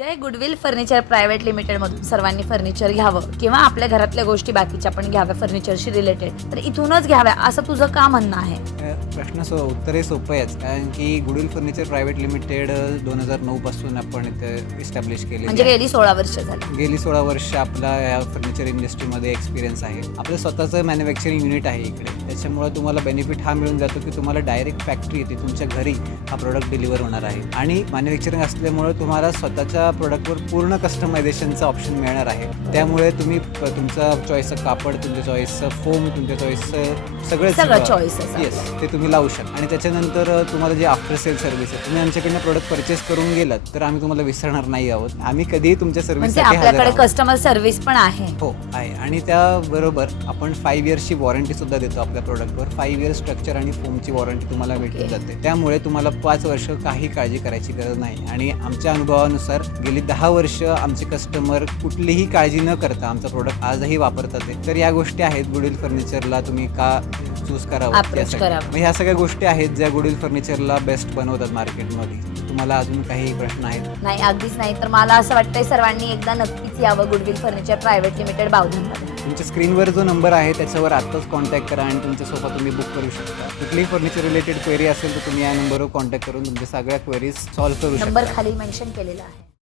जय goodwill furniture private लिमिटेडमधून सर्वांनी furniture घ्यावं किंवा आपल्या घरातल्या गोष्टी बाकीच्या पण घ्याव्या फर्निचरशी रिलेटेड, तर इथूनच घ्याव्या असं तुझं का म्हणणं आहे? उत्तरे सोपं आहेच, कारण की गुडविल फर्निचर प्रायव्हेट लिमिटेड 2009 पासून आपण इथे इस्टॅब्लिश केले. म्हणजे गेली 16 वर्ष झाली. गेली 16 वर्ष आपला या फर्निचर इंडस्ट्रीमध्ये एक्सपिरियन्स आहे. आपलं स्वतःचं मॅन्युफॅक्चरिंग युनिट आहे इकडे, त्याच्यामुळे तुम्हाला बेनिफिट हा मिळून जातो की तुम्हाला डायरेक्ट फॅक्टरी येते तुमच्या घरी हा प्रोडक्ट डिलिव्हर होणार आहे. आणि मॅन्युफॅक्चरिंग असल्यामुळे तुम्हाला स्वतःच्या प्रोडक्टवर पूर्ण कस्टमायझेशनचा ऑप्शन मिळणार आहे. त्यामुळे तुम्ही तुमचा चॉईसचं कापड, तुमच्या चॉईसचं फोम, तुमच्या चॉईसचं सगळं चॉईस येस ते तुम्ही लावू शकता. आणि त्याच्यानंतर तुम्हाला जे आफ्टर सेल सर्व्हिस आहे, तुम्ही आमच्याकडनं प्रोडक्ट परचेस करून गेलात तर आम्ही तुम्हाला विसरणार नाही आहोत. आम्ही कधीही तुमच्या सर्व्हिससाठी म्हणजे आपल्याकडे कस्टमर सर्व्हिस पण आहे. हो आहे. आणि त्याबरोबर आपण 5 इयर्सची वॉरंटी सुद्धा देतो आपल्या प्रोडक्टवर. 5 इयर्स स्ट्रक्चर आणि फोमची वॉरंटी तुम्हाला भेटली जाते. त्यामुळे तुम्हाला 5 वर्ष काही काळजी करायची गरज नाही. आणि आमच्या अनुभवानुसार गेली 10 वर्ष आमचे कस्टमर कुठलीही काळजी न करता आमचा प्रोडक्ट आजही वापरतात आहे. तर या गोष्टी आहेत गुडविल फर्निचरला तुम्ही का चूज करावं. ह्या सगळ्या गोष्टी आहेत ज्या गुडविल फर्निचरला बेस्ट बनवतात मार्केटमध्ये. तुम्हाला अजून काही प्रश्न आहेत? नाही, अगदीच नाही. तर मला असं वाटतंय सर्वांनी एकदा नक्कीच यावं गुडविल फर्निचर प्रायव्हेट लिमिटेड बावधनमध्ये. तुमच्या स्क्रीनवर जो नंबर आहे त्याच्यावर आत्ताच कॉन्टॅक्ट करा आणि तुमच्या सोफा तुम्ही बुक करू शकता. कुठलीही फर्निचर रिलेटेड क्वेरी असेल तर तुम्ही या नंबरवर कॉन्टॅक्ट करून तुमच्या सगळ्या क्वेरीज सॉल्व्ह करू शकता. नंबर खाली मेन्शन केलेला आहे.